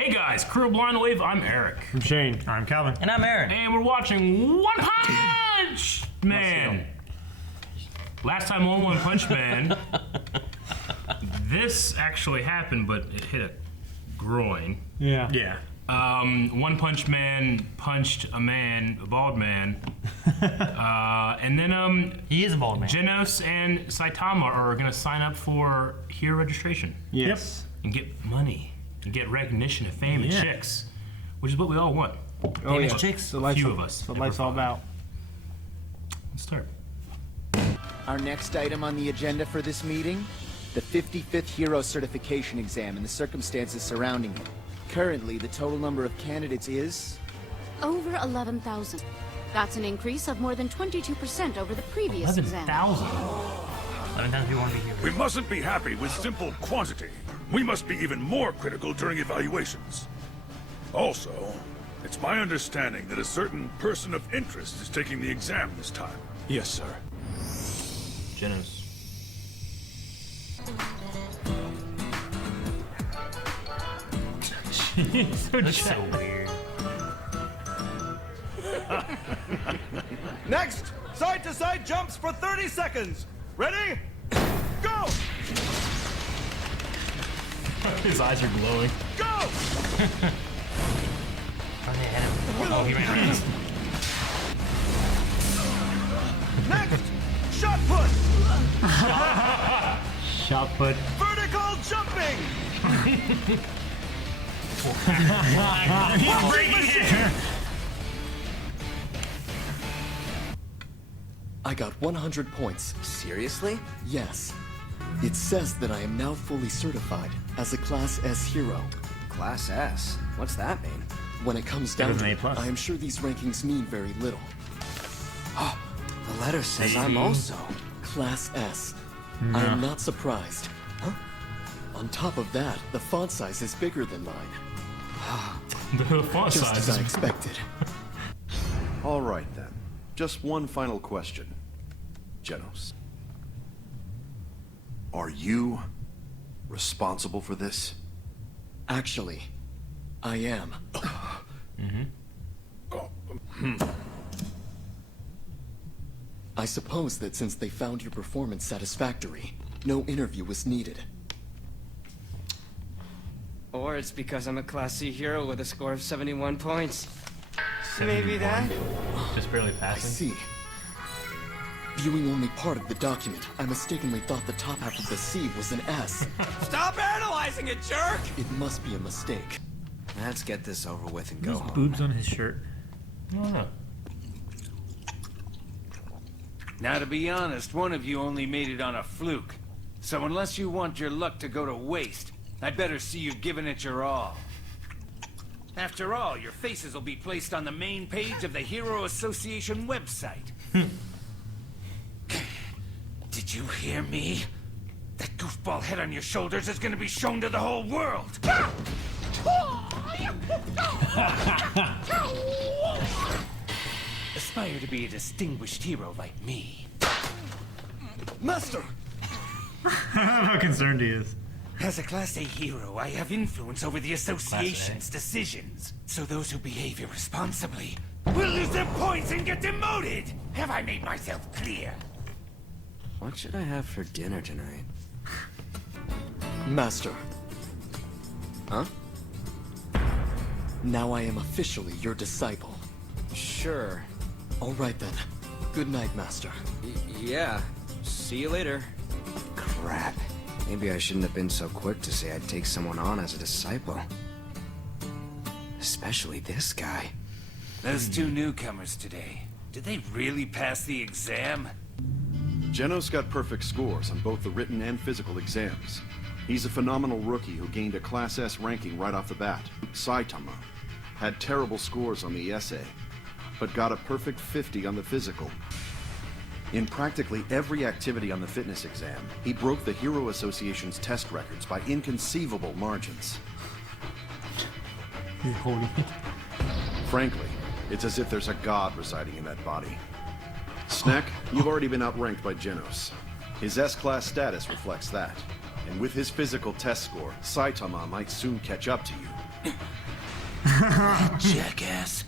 Hey guys, Crew Blind Wave, I'm Eric. I'm Shane. I'm Calvin. And I'm Aaron. And we're watching One Punch Man. Last time on One Punch Man, this actually happened, but it hit a groin. Yeah. One Punch Man punched a bald man. And then He is a bald man. Genos and Saitama are gonna sign up for hero registration. Yes. And get money. And get recognition and fame and chicks. Which is what we all want. Oh, yeah. chicks. The Few of us. The life's all about. Let's start. Our next item on the agenda for this meeting, the 55th Hero Certification Exam and the circumstances surrounding it. Currently, the total number of candidates is... Over 11,000. That's an increase of more than 22% over the previous exam. 11,000. 11 times people want to be here. We mustn't be happy with simple quantity. We must be even more critical during evaluations. Also, it's my understanding that a certain person of interest is taking the exam this time. Yes, sir. Genos. That's so weird. Next, side-to-side jumps for 30 seconds. Ready? Go! His eyes are glowing. Go! Oh, they had him. Oh, he ran around. Next, shot put. Shot put. Vertical jumping. He's breaking it. I got 100 points. Seriously? Yes. It says that I am now fully certified as a Class S hero. Class S? What's that mean? When it comes down Better to than it, A+. I am sure these rankings mean very little. The letter says I'm also. Class S. I am not surprised. Huh? On top of that, the font size is bigger than mine. The font Just size as is... I expected. All right, then. Just one final question. Genos. Are you responsible for this? Actually, I am. I suppose that since they found your performance satisfactory, no interview was needed. Or it's because I'm a Class C hero with a score of 71 points. Maybe that? Just barely I passing. see. Viewing only part of the document, I mistakenly thought the top half of the C was an S. Stop analyzing it, jerk! It must be a mistake. Let's get this over with and go Those home. boobs on his shirt. Oh. Now, to be honest, one of you only made it on a fluke. So unless you want your luck to go to waste, I'd better see you giving it your all. After all, your faces will be placed on the main page of the Hero Association website. Did you hear me? That goofball head on your shoulders is gonna be shown to the whole world! Aspire to be a distinguished hero like me. Master! How concerned he is. As a Class A hero, I have influence over the association's decisions. So those who behave irresponsibly will lose their points and get demoted! Have I made myself clear? What should I have for dinner tonight? Master, Huh? now I am officially your disciple. Sure. All right then. Good night, Master. Yeah. See you later. Crap. Maybe I shouldn't have been so quick to say I'd take someone on as a disciple. Especially this guy. Those two newcomers today, did they really pass the exam? Genos got perfect scores on both the written and physical exams. He's a phenomenal rookie who gained a Class S ranking right off the bat. Saitama had terrible scores on the essay, but got a perfect 50 on the physical. In practically every activity on the fitness exam, he broke the Hero Association's test records by inconceivable margins. He's holding it. Frankly, it's as if there's a god residing in that body. Snack, you've already been outranked by Genos. His S-Class status reflects that. And with his physical test score, Saitama might soon catch up to you. Jackass.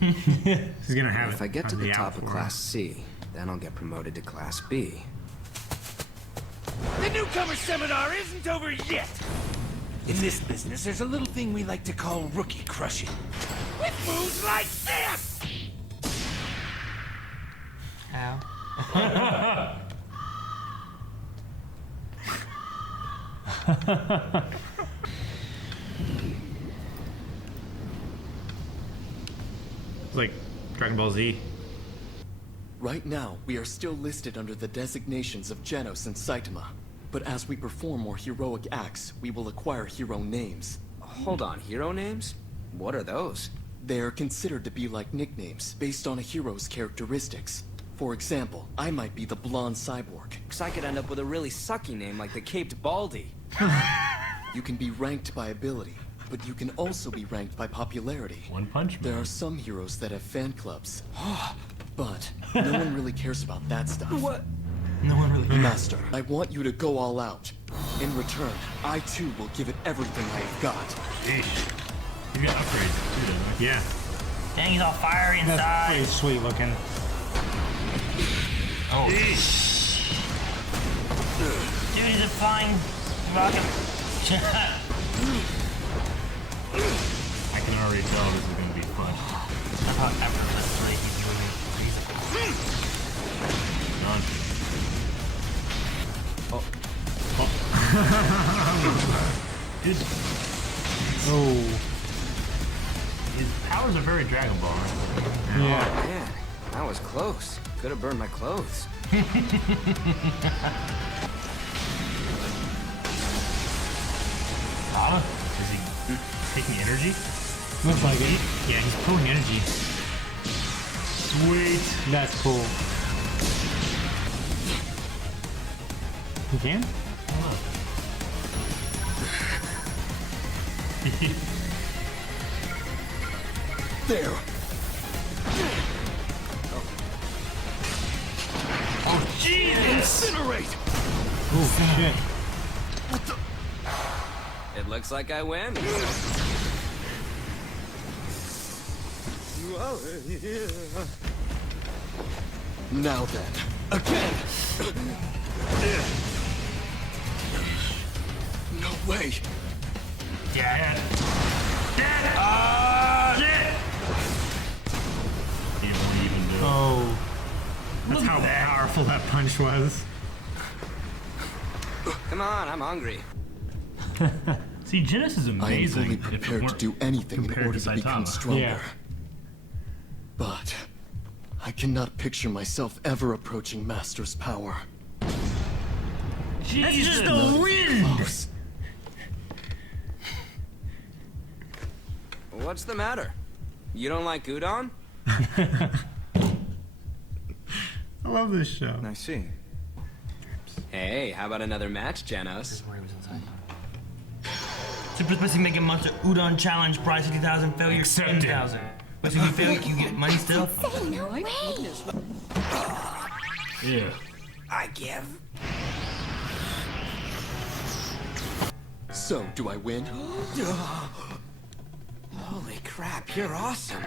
He's gonna have If it I get on to the out top of for Class C, then I'll get promoted to Class B. The newcomer seminar isn't over yet. In this business, there's a little thing we like to call rookie crushing. With moves like this! How? It's like Dragon Ball Z. Right now, we are still listed under the designations of Genos and Saitama. But as we perform more heroic acts, we will acquire hero names. Hold on, hero names? What are those? They are considered to be like nicknames based on a hero's characteristics. For example, I might be the blonde cyborg. Because I could end up with a really sucky name like the Caped Baldy. You can be ranked by ability, but you can also be ranked by popularity. One Punch Man. There are some heroes that have fan clubs. But no one really cares about that stuff. What? No one really. Master, I want you to go all out. In return, I too will give it everything I have got. Sheesh. You got upgrades too, don't you? Yeah. Dang, he's all fiery That's inside. pretty sweet looking. Oh. Dude, he's a flying rocket. I can already tell this is gonna be fun. I thought effortlessly he's really Done. His, Oh. his powers are very Dragon Ball. Right? Yeah. Man, that was close. Could have burned my clothes. Lava? Is he taking energy? Looks like it. Yeah, he's pulling energy. Sweet. That's cool. You can? There! Oh, Jesus! Incinerate! Oh, shit. It looks like I win. Now then, again! No way! Dad. Dad! Shit! He won't even do it. Oh. That's Look how at that. powerful that punch was. Come on, I'm hungry. See, Genos is I am amazing. fully if it prepared to weren't do anything in compared order to to become Saitama. stronger. Yeah. But I cannot picture myself ever approaching Master's power. Jesus! just the Not even wind! close. What's the matter? You don't like udon? I love this show. I see. Hey, how about another match, Genos? Where he was inside. Super Spicy Mega Monster Udon Challenge, prize 50,000, failure Accept it. 10,000. But if you fail, you get money still? No way. Yeah. I give. So, do I win? Holy crap, you're awesome.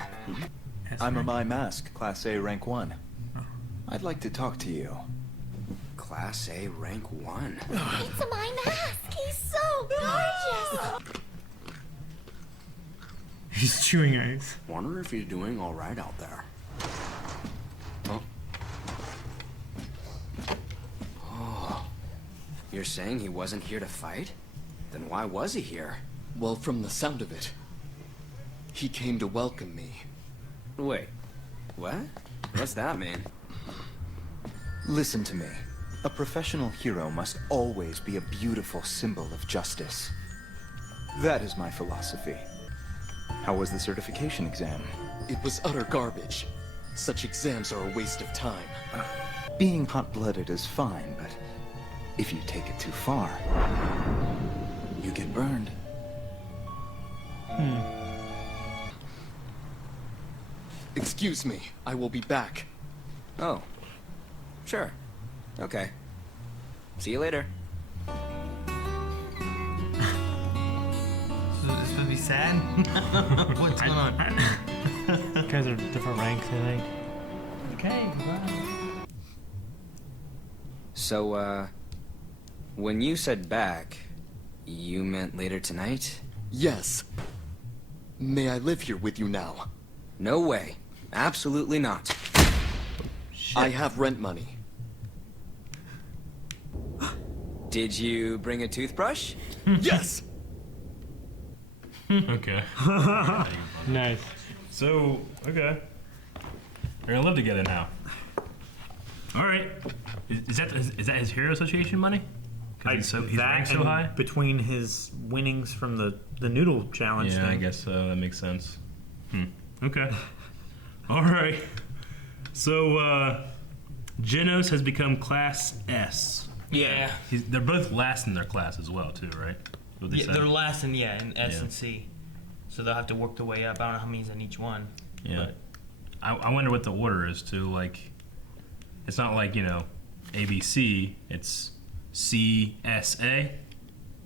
I'm a My Mask, Class A, Rank 1. I'd like to talk to you. Class A, rank 1. It's my mask. He's so gorgeous. He's chewing ice. Wonder if he's doing all right out there. Oh. You're saying he wasn't here to fight? Then why was he here? Well, from the sound of it, he came to welcome me. Wait, what? What's that mean? Listen to me. A professional hero must always be a beautiful symbol of justice. That is my philosophy. How was the certification exam? It was utter garbage. Such exams are a waste of time. Being hot-blooded is fine, but if you take it too far, you get burned. Excuse me, I will be back. Oh. Sure. Okay. See you later. So this would be sad? What's going on? You guys are different ranks, I think. Okay, bye. So, when you said back, you meant later tonight? Yes. May I live here with you now? No way. Absolutely not. I have rent money. Did you bring a toothbrush? Yes! Okay. Nice. So, okay. They're gonna live together now. All right. Is that his hero association money? Because he's ranked so high. Between his winnings from the noodle challenge. Yeah, thing. I guess so. That makes sense. Okay. All right. So Genos has become Class S. Yeah. They're both last in their class as well, too, right? What they Yeah, said? they're last in S Yeah. and C, so they'll have to work their way up. I don't know how many's in each one. Yeah. But I wonder what the order is too. Like, it's not like ABC. It's CSA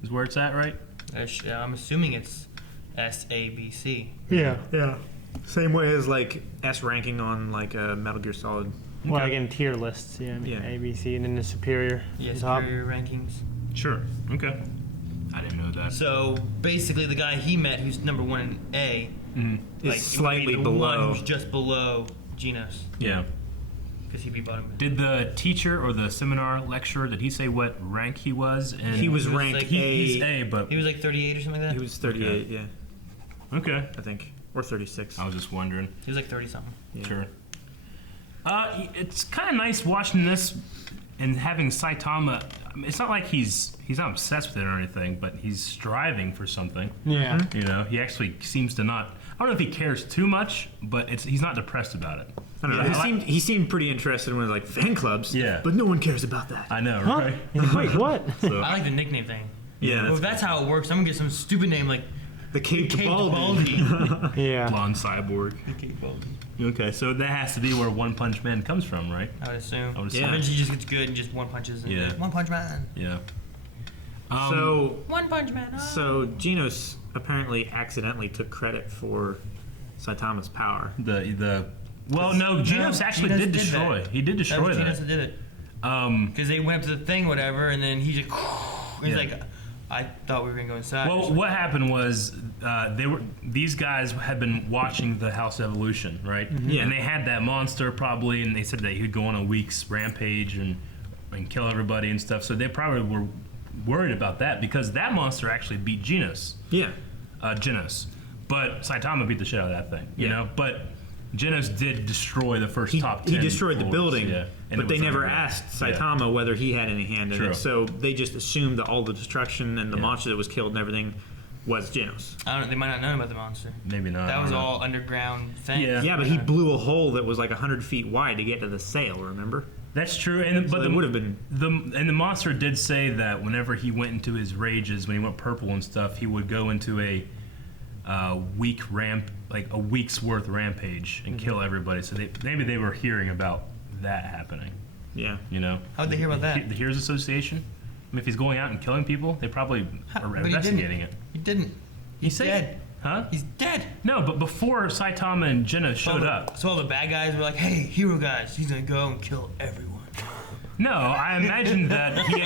is where it's at, right? I'm assuming it's SABC. Yeah. Yeah. Same way as like S ranking on like a Metal Gear Solid. Well, like in tier lists, yeah. A, B, C, and then the superior. Yeah, top. superior rankings. Sure. Okay. I didn't know that. So basically, the guy he met, who's number one in A, Is slightly the below. one who's just below Genos, Yeah. because he'd be bottom. Did the teacher or the seminar lecturer, did he say what rank he was? And He was ranked like- he's A, but He was like 38 or something like that. He was 38, yeah, okay. I think, or 36. I was just wondering. He was like 30 something. Yeah. Sure. It's kind of nice watching this and having Saitama. I mean, it's not like he's not obsessed with it or anything, but he's striving for something. Yeah. He actually seems to not. I don't know if he cares too much, but he's not depressed about it. I don't know. He seemed pretty interested when like fan clubs. Yeah. But no one cares about that. I know, Huh? right? Wait, what? So, I like the nickname thing. Yeah. Well, if that's how it works, I'm gonna get some stupid name like The Caped Caped Baldy. Baldy. Yeah. blonde cyborg. The Caped Baldy. Okay, so that has to be where One Punch Man comes from, right? I would assume. I would assume. Yeah. Eventually, he just gets good and just one punches. And Yeah. One Punch Man. Yeah. So One Punch Man. So Genos apparently accidentally took credit for Saitama's power. Well, no, Genos actually Genos did did destroy. that. He did destroy That was Genos that. that did it. Because they went up to the thing, whatever, and then he just. He's Yeah. like, I thought we were gonna go inside. Well, what happened was these guys had been watching the House of Evolution, right? Yeah. And they had that monster probably, and they said that he would go on a week's rampage and kill everybody and stuff. So they probably were worried about that because that monster actually beat Genos. Yeah. Genos. But Saitama beat the shit out of that thing, you Yeah. know? But Genos did destroy the first top 10 He destroyed the floors, building, yeah, and but it they was never underground. asked Yeah. Saitama whether he had any hand in True. it. So they just assumed that all the destruction and the Yeah. monster that was killed and everything was Genos. I don't know. They might not know about the monster. Maybe not. That I was don't know. all underground thing. Yeah. Yeah, but he blew a hole that was like 100 feet wide to get to the sail. Remember? That's true, and So but it would have been. the monster did say that whenever he went into his rages, when he went purple and stuff, he would go into a week's worth rampage and kill everybody. So maybe they were hearing about that happening. Yeah. You know? How'd they hear about that? The Heroes Association. I mean, if he's going out and killing people, they probably are But he investigating didn't. it. He didn't. He's said- dead. Huh? He's dead. No, but before Saitama and Genos showed up. So all the bad guys were like, "Hey, hero guys, he's gonna go and kill everyone." No, I imagine that he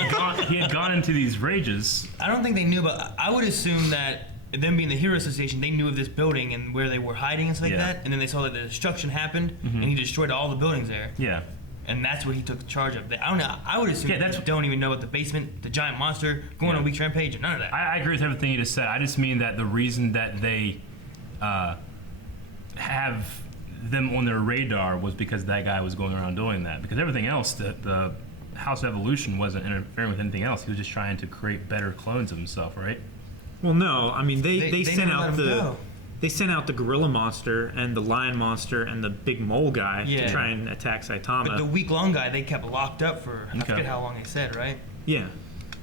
had gone into these rages. I don't think they knew, but I would assume that them being the Hero Association, they knew of this building and where they were hiding and stuff like Yeah. that. And then they saw that the destruction happened, and he destroyed all the buildings there. Yeah. And that's what he took charge of. I don't know. I would assume Yeah, they don't even know about the basement, the giant monster, going on a week's rampage, and none of that. I agree with everything you just said. I just mean that the reason that they have them on their radar was because that guy was going around doing that. Because everything else, the House of Evolution wasn't interfering with anything else. He was just trying to create better clones of himself, right? Well, no. I mean, they sent never let out him the. go. They sent out the gorilla monster and the lion monster and the big mole guy Yeah. to try and attack Saitama. But the week-long guy, they kept locked up for, I Okay. forget how long they said, right? yeah.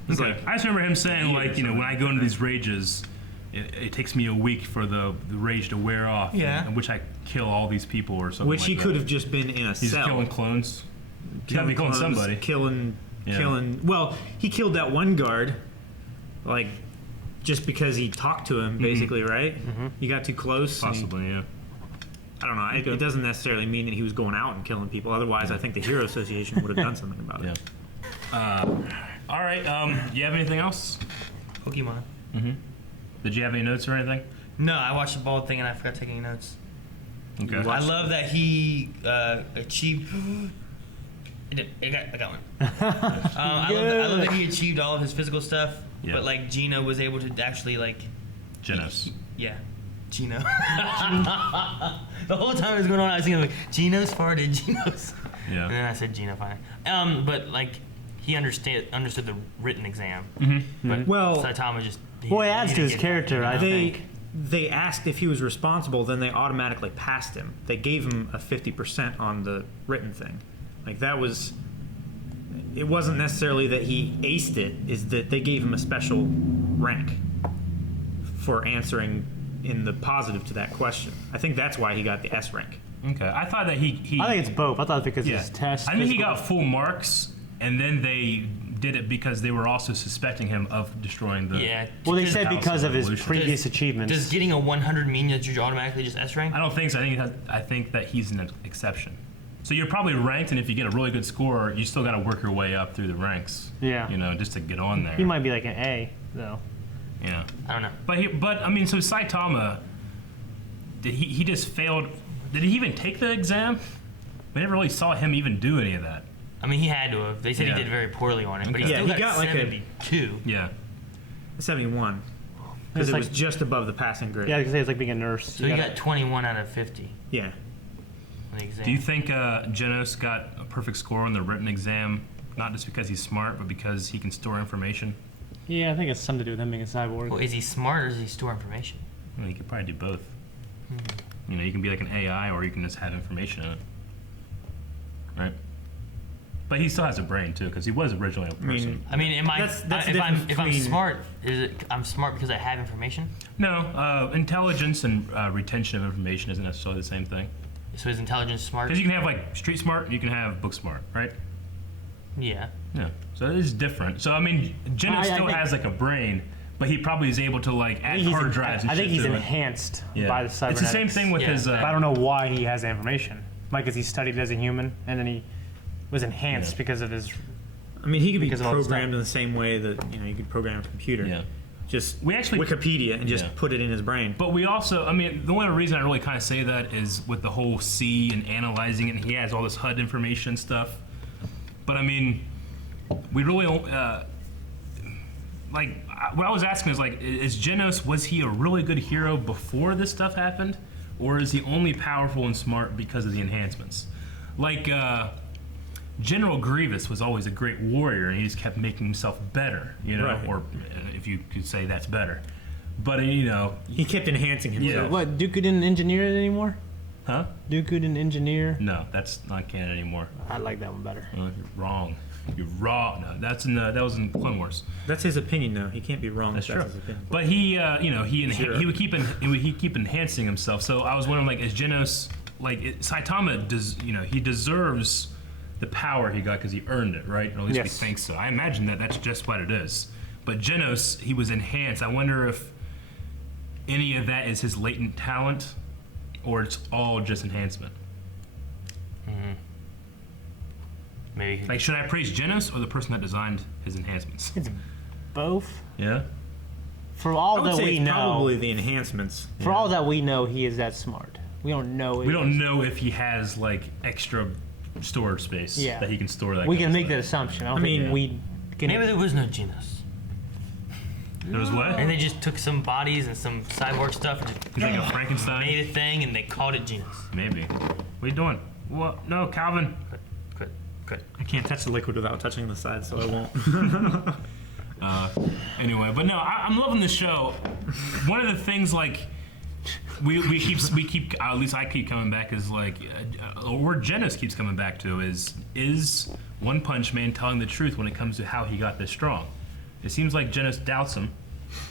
It's Okay. like I just remember him saying, years like, you know, when I go into these rages, it takes me a week for the rage to wear off. Yeah. In which I kill all these people or something. which like he that. could have just been in a He's cell. killing clones. He's gotta be killing clones, somebody. Killing. Yeah. Well, he killed that one guard, like just because he talked to him, basically, right? He got too close. Possibly, yeah. I don't know. It doesn't necessarily mean that he was going out and killing people. Otherwise, I think the Hero Association would have done something about it. All right. You have anything else? Pokemon. Did you have any notes or anything? No, I watched the bald thing and I forgot to take any notes. Okay. I love that he achieved. I got one. I love that he achieved all of his physical stuff, Yeah. but like Gino was able to actually like. Genos. Yeah, Gino. The whole time it was going on, I was thinking like Gino's farted, Gino's. Yeah. And then I said Gino fine. But like he understood the written exam. But Well, Saitama just. Well, it adds to didn't his get character, that, I you know? think. They asked if he was responsible, then they automatically passed him. They gave him a 50% on the written thing. Like that was. It wasn't necessarily that he aced it; is that they gave him a special rank for answering in the positive to that question. I think that's why he got the S rank. Okay. I thought that he I think it's both. I thought it's because yeah. his test. I think he got full marks, and then they did it because they were also suspecting him of destroying the. Yeah. Well, they Because said House because of his Evolution. previous achievements. Does getting a 100 mean that you're automatically just S rank? I don't think so. I think that he's an exception. So you're probably ranked, and if you get a really good score, you still got to work your way up through the ranks. Yeah. You know, just to get on there. He might be like an A, though. Yeah. I don't know. But I mean, so Saitama, did he just failed? Did he even take the exam? We never really saw him even do any of that. I mean, he had to have. They said Yeah. he did very poorly on it, but he Okay. still Yeah, he got, got like a- 72. Yeah. 71. Because It's it like- was just above the passing grade. Yeah, I was gonna say it's like being a nurse. So he got 21 out of 50 Yeah. on the exam. Do you think Genos got a perfect score on the written exam, not just because he's smart, but because he can store information? Yeah, I think it's something to do with him being a cyborg. Well, is he smart or does he store information? Well, you could probably do both. You know, you can be like an AI, or you can just have information in it, right? But he still has a brain too, because he was originally a person. I mean, am I? That's the if difference I'm between- smart, is it? I'm smart because I have information. No, intelligence and retention of information isn't necessarily the same thing. So is intelligence smart? Because you can have like street smart, you can have book smart, right? Yeah. Yeah. So it is different. So I mean, Genos I still think- has like a brain, but he probably is able to like add hard drives and I think shit he's to it. enhanced Yeah. by the cybernetics. It's the same thing with Yeah. his. But I don't know why he has that information. Like, because he studied as a human, and then he was enhanced Yeah. because of his. I mean, he could be Because of all the programmed in the same way that you could program a computer. Yeah. Just We actually- Wikipedia and just Yeah. put it in his brain. But we also, I mean, the only reason I really kind of say that is with the whole C and analyzing it, and he has all this HUD information stuff. But I mean, we really don't, what I was asking is like, is Genos, was he a really good hero before this stuff happened? Or is he only powerful and smart because of the enhancements? Like, General Grievous was always a great warrior, and he just kept making himself better, you know, Right. or if you could say that's better. But, you know, He kept enhancing himself. Yeah. What, Dooku didn't engineer it anymore? huh? Dooku didn't engineer? No, that's not canon anymore. I like that one better. You're wrong. You're wrong. No, that was in Clone Wars. That's his opinion, though. He can't be wrong. That's if true. His opinion. But he, Sure. he would keep enhancing himself. So I was wondering, like, is Genos Saitama he deserves the power he got because he earned it, right? Or at least Yes. we think so. I imagine that's just what it is. But Genos, he was enhanced. I wonder if any of that is his latent talent, or it's all just enhancement. Maybe. Like, should I praise Genos or the person that designed his enhancements? It's both. Yeah. For I all would that say we it's know, probably the enhancements. for all that we know, he is that smart. We don't know. We don't know if he has like extra storage space Yeah. that he can store that. We kind can of make that stuff. assumption. I don't I think mean, we can. Maybe there was no Genos. There was what? And they just took some bodies and some cyborg stuff and He's like a just Frankenstein. made a thing and they called it Genos. Maybe. What are you doing? What? No, Calvin. Good. I can't touch the liquid without touching the side, so I won't. Anyway, but no, I'm loving the show. One of the things like we keep at least I keep coming back is like where Genos keeps coming back to is One Punch Man telling the truth when it comes to how he got this strong. It seems like Genos doubts him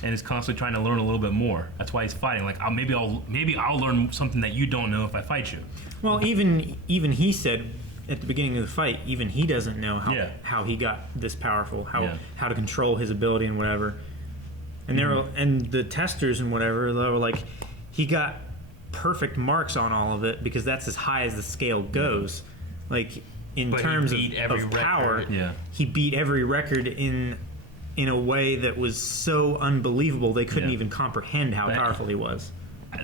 and is constantly trying to learn a little bit more. That's why he's fighting. Like maybe I'll learn something that you don't know if I fight you. Well, even he said at the beginning of the fight, even he doesn't know how he got this powerful, how to control his ability and whatever. And and the testers and whatever, they were like, he got perfect marks on all of it because that's as high as the scale goes. Like in But he terms beat every of power, record. he beat every record in a way that was so unbelievable they couldn't even comprehend how powerful he was.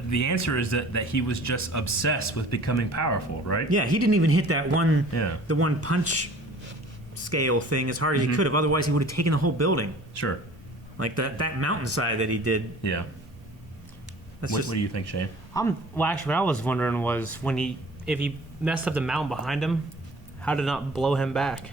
The answer is that he was just obsessed with becoming powerful, right? Yeah, he didn't even hit that the one punch scale thing as hard as he could have. Otherwise, he would have taken the whole building. Sure. Like that mountainside that he did. Yeah. What do you think, Shane? Well, actually, what I was wondering was if he messed up the mountain behind him, how did it not blow him back?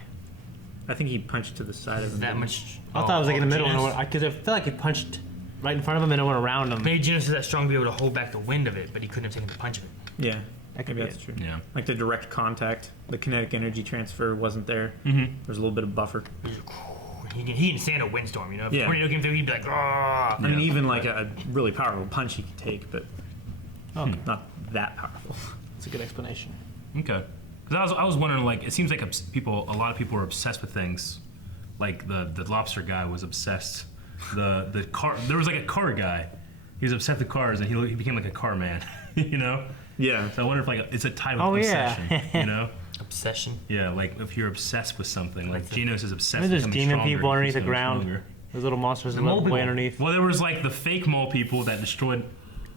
I think he punched to the side of him. That much. I thought it was like in the middle. Because I feel like he punched right in front of him and it went around him. Maybe Genos is that strong to be able to hold back the wind of it, but he couldn't have taken the punch of it. Yeah, Maybe that's true. Yeah. Like the direct contact, the kinetic energy transfer wasn't there. There's a little bit of buffer. He can stand a windstorm, you know? If Yeah. tornado came through, he'd be like, "Grrr." I mean, even like a really powerful punch he could take, but not that powerful. That's a good explanation. Okay. Because I was wondering, like, it seems like a lot of people are obsessed with things. Like the lobster guy was obsessed. The car, there was like a car guy. He was obsessed with cars, and he became like a car man. You know? Yeah. So I wonder if like it's a type of obsession. You know? Obsession. Yeah, like if you're obsessed with something, like Genos is obsessed. Maybe with there's becoming demon stronger, people he underneath the keeps going ground. stronger. Those little monsters The that mole live way people. underneath. Well, there was like the fake mole people that destroyed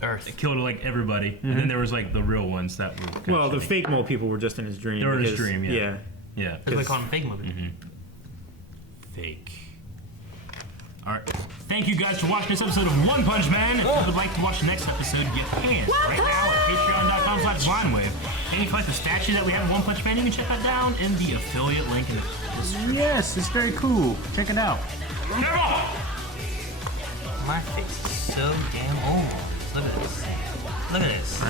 Earth. It killed like everybody, and then there was like the real ones that were. kinda Well, the shitty. fake mole people were just in his dream. They were in his because- dream, yeah. Yeah. That's why they call him fake movie. Fake. All right. Thank you guys for watching this episode of One Punch Man. If you would like to watch the next episode, you can right now at patreon.com/blindwave. And if you like the statue that we have of One Punch Man, you can check that down in the affiliate link in the description. Yes, it's very cool. Check it out. My face is so damn old. Look at this. Look at this.